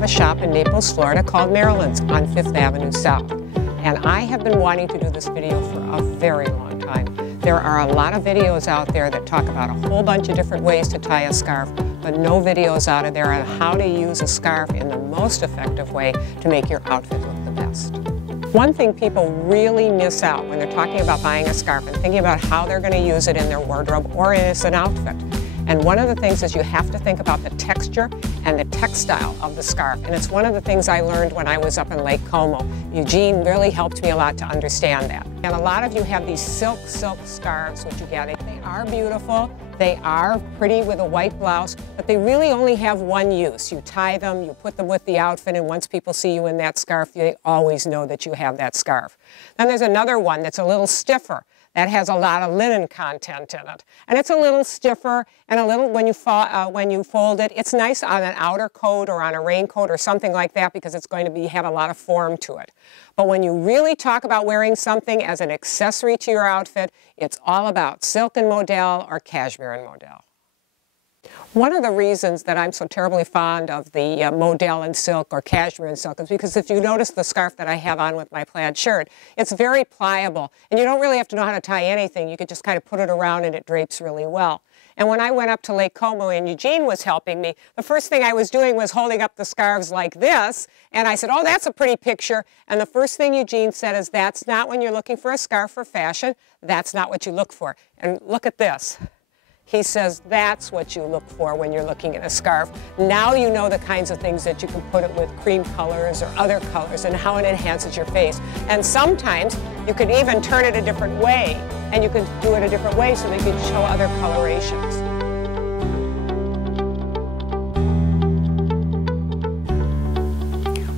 have a shop in Naples, Florida called Marilyn's on 5th Avenue South. And I have been wanting to do this video for a very long time. There are a lot of videos out there that talk about a whole bunch of different ways to tie a scarf, but no videos out of there on how to use a scarf in the most effective way to make your outfit look the best. One thing people really miss out when they're talking about buying a scarf and thinking about how they're going to use it in their wardrobe or as an outfit. And one of the things is you have to think about the texture and the textile of the scarf. And it's one of the things I learned when I was up in Lake Como. Eugene really helped me a lot to understand that. And a lot of you have these silk scarves, which you get. They are beautiful. They are pretty with a white blouse, but they really only have one use. You tie them, you put them with the outfit, and once people see you in that scarf, they always know that you have that scarf. Then there's another one that's a little stiffer. That has a lot of linen content in it. And it's a little stiffer and a little, when you fold it, it's nice on an outer coat or on a raincoat or something like that because it's going to have a lot of form to it. But when you really talk about wearing something as an accessory to your outfit, it's all about silk and modal or cashmere and modal. One of the reasons that I'm so terribly fond of the modal and silk or cashmere and silk is because if you notice the scarf that I have on with my plaid shirt, it's very pliable and you don't really have to know how to tie anything. You could just kind of put it around and it drapes really well. And when I went up to Lake Como and Eugene was helping me, the first thing I was doing was holding up the scarves like this, and I said, oh, that's a pretty picture. And the first thing Eugene said is, that's not when you're looking for a scarf for fashion, that's not what you look for. And look at this. He says that's what you look for when you're looking at a scarf. Now you know the kinds of things that you can put it with, cream colors or other colors, and how it enhances your face. And sometimes you could even turn it a different way, and you can do it a different way so that you can show other colorations.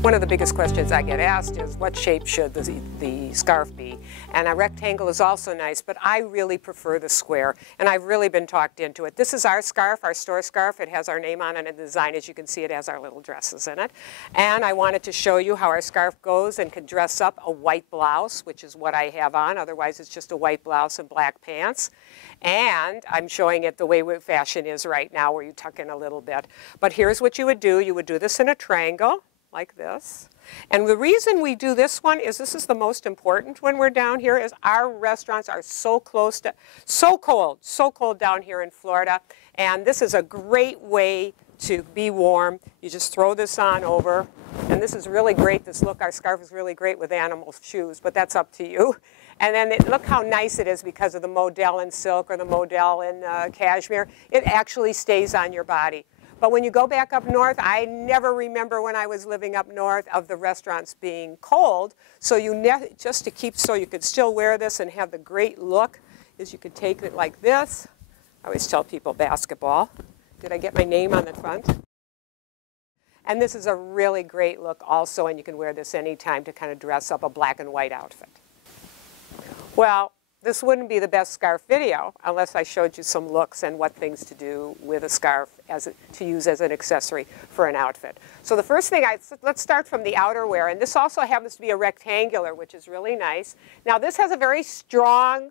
One of the biggest questions I get asked is, what shape should the scarf be? And a rectangle is also nice, but I really prefer the square, and I've really been talked into it. This is our scarf, our store scarf. It has our name on it and the design. As you can see, it has our little dresses in it. And I wanted to show you how our scarf goes and can dress up a white blouse, which is what I have on. Otherwise, it's just a white blouse and black pants. And I'm showing it the way fashion is right now, where you tuck in a little bit. But here's what you would do. You would do this in a triangle, like this. And the reason we do this one is this is the most important when we're down here, is our restaurants are so close to, so cold down here in Florida. And this is a great way to be warm. You just throw this on over. And this is really great, this look. Our scarf is really great with animal shoes, but that's up to you. And then look how nice it is because of the modal in silk or the modal in cashmere. It actually stays on your body. But when you go back up north, I never remember when I was living up north of the restaurants being cold. So just to keep so you could still wear this and have the great look, is you could take it like this. I always tell people basketball. Did I get my name on the front? And this is a really great look also, and you can wear this anytime to kind of dress up a black and white outfit. Well, this wouldn't be the best scarf video unless I showed you some looks and what things to do with a scarf to use as an accessory for an outfit. So the first thing, let's start from the outerwear. And this also happens to be a rectangular, which is really nice. Now this has a very strong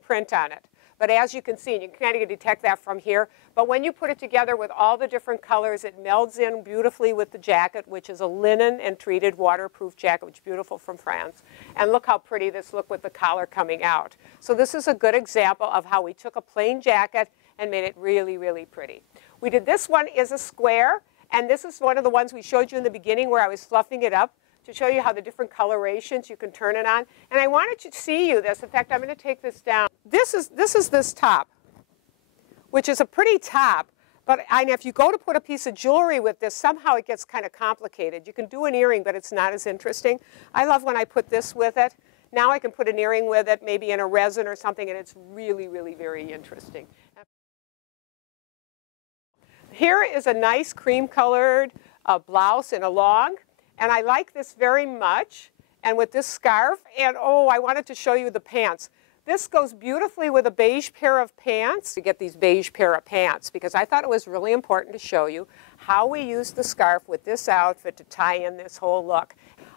print on it. But as you can see, and you can kind of detect that from here, but when you put it together with all the different colors, it melds in beautifully with the jacket, which is a linen and treated waterproof jacket, which is beautiful from France. And look how pretty this looked with the collar coming out. So this is a good example of how we took a plain jacket and made it really, really pretty. We did this one is a square, and this is one of the ones we showed you in the beginning where I was fluffing it up to show you how the different colorations you can turn it on. And I wanted to see you this. In fact, I'm going to take this down. This is this top, which is a pretty top. But if you go to put a piece of jewelry with this, somehow it gets kind of complicated. You can do an earring, but it's not as interesting. I love when I put this with it. Now I can put an earring with it, maybe in a resin or something, and it's really, really very interesting. Here is a nice cream-colored blouse in a long. And I like this very much, and with this scarf, and oh, I wanted to show you the pants. This goes beautifully with a beige pair of pants. To get these beige pair of pants, because I thought it was really important to show you how we use the scarf with this outfit to tie in this whole look.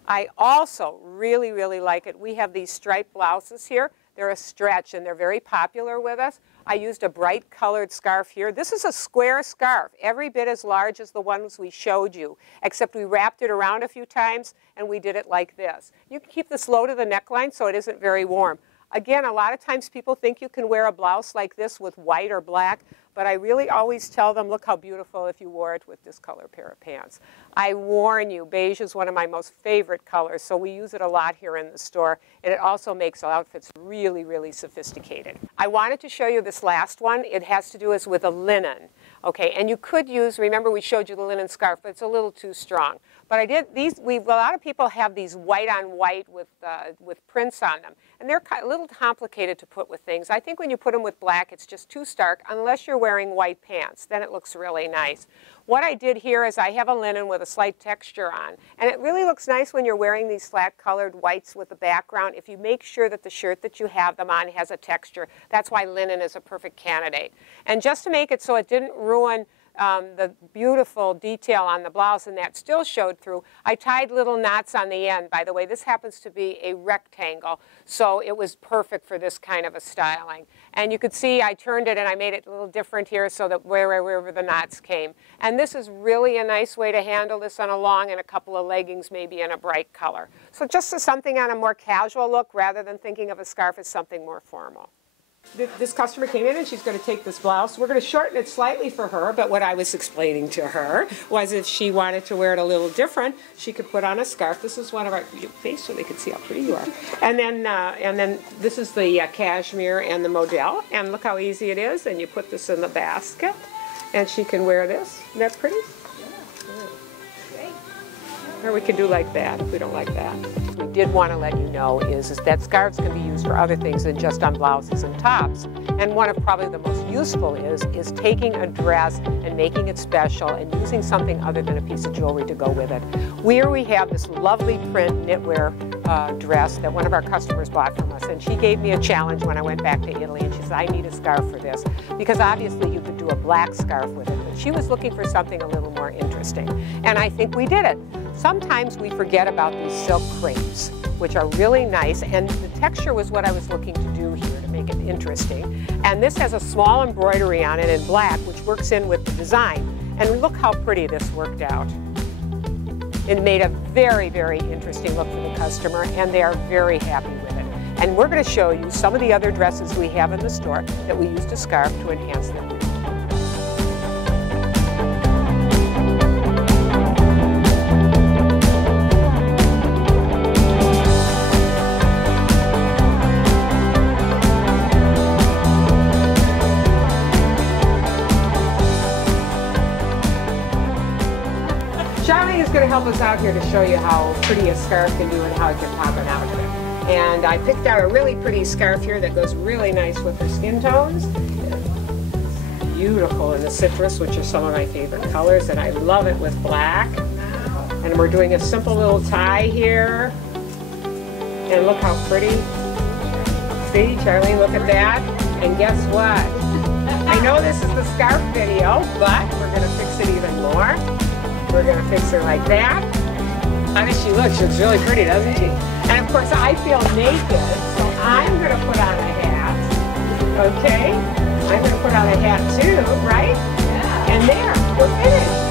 I also really, really like it. We have these striped blouses here. They're a stretch, and they're very popular with us. I used a bright colored scarf here. This is a square scarf, every bit as large as the ones we showed you, except we wrapped it around a few times and we did it like this. You can keep this low to the neckline so it isn't very warm. Again, a lot of times people think you can wear a blouse like this with white or black, but I really always tell them, look how beautiful if you wore it with this color pair of pants. I warn you, beige is one of my most favorite colors, so we use it a lot here in the store, and it also makes outfits really, really sophisticated. I wanted to show you this last one. It has to do with a linen. Okay, and you could use, remember we showed you the linen scarf, but it's a little too strong. But I did these, a lot of people have these white on white with prints on them. And they're a little complicated to put with things. I think when you put them with black, it's just too stark, unless you're wearing white pants. Then it looks really nice. What I did here is I have a linen with a slight texture on. And it really looks nice when you're wearing these flat colored whites with the background if you make sure that the shirt that you have them on has a texture. That's why linen is a perfect candidate. And just to make it so it didn't ruin the beautiful detail on the blouse, and that still showed through, I tied little knots on the end. By the way, this happens to be a rectangle, so it was perfect for this kind of a styling. And you could see I turned it and I made it a little different here so that wherever the knots came. And this is really a nice way to handle this on a long and a couple of leggings, maybe in a bright color. So just as something on a more casual look rather than thinking of a scarf as something more formal. This customer came in and she's going to take this blouse. We're going to shorten it slightly for her, but what I was explaining to her was if she wanted to wear it a little different, she could put on a scarf. This is one of our face so they could see how pretty you are. And then this is the cashmere and the modal. And look how easy it is. And you put this in the basket, and she can wear this. Isn't that pretty? Or we could do like that if we don't like that. We did want to let you know is that scarves can be used for other things than just on blouses and tops. And one of probably the most useful is taking a dress and making it special and using something other than a piece of jewelry to go with it. Here we have this lovely print knitwear dress that one of our customers bought from us. And she gave me a challenge when I went back to Italy, and she said, I need a scarf for this. Because obviously you could do a black scarf with it, but she was looking for something a little more interesting. And I think we did it. Sometimes we forget about these silk crepes, which are really nice, and the texture was what I was looking to do here to make it interesting. And this has a small embroidery on it in black, which works in with the design. And look how pretty this worked out. It made a very, very interesting look for the customer, and they are very happy with it. And we're going to show you some of the other dresses we have in the store that we used a scarf to enhance them. Charlie is going to help us out here to show you how pretty a scarf can do and how it can pop an outfit. And I picked out a really pretty scarf here that goes really nice with her skin tones. It's beautiful in the citrus, which are some of my favorite colors, and I love it with black. And we're doing a simple little tie here. And look how pretty. See, Charlie, look at that. And guess what? I know this is the scarf video, but we're going to fix it even more. We're going to fix her like that. How does she look? She looks really pretty, doesn't she? And of course, I feel naked, so I'm going to put on a hat. Okay? I'm going to put on a hat too, right? Yeah. And there, we're finished.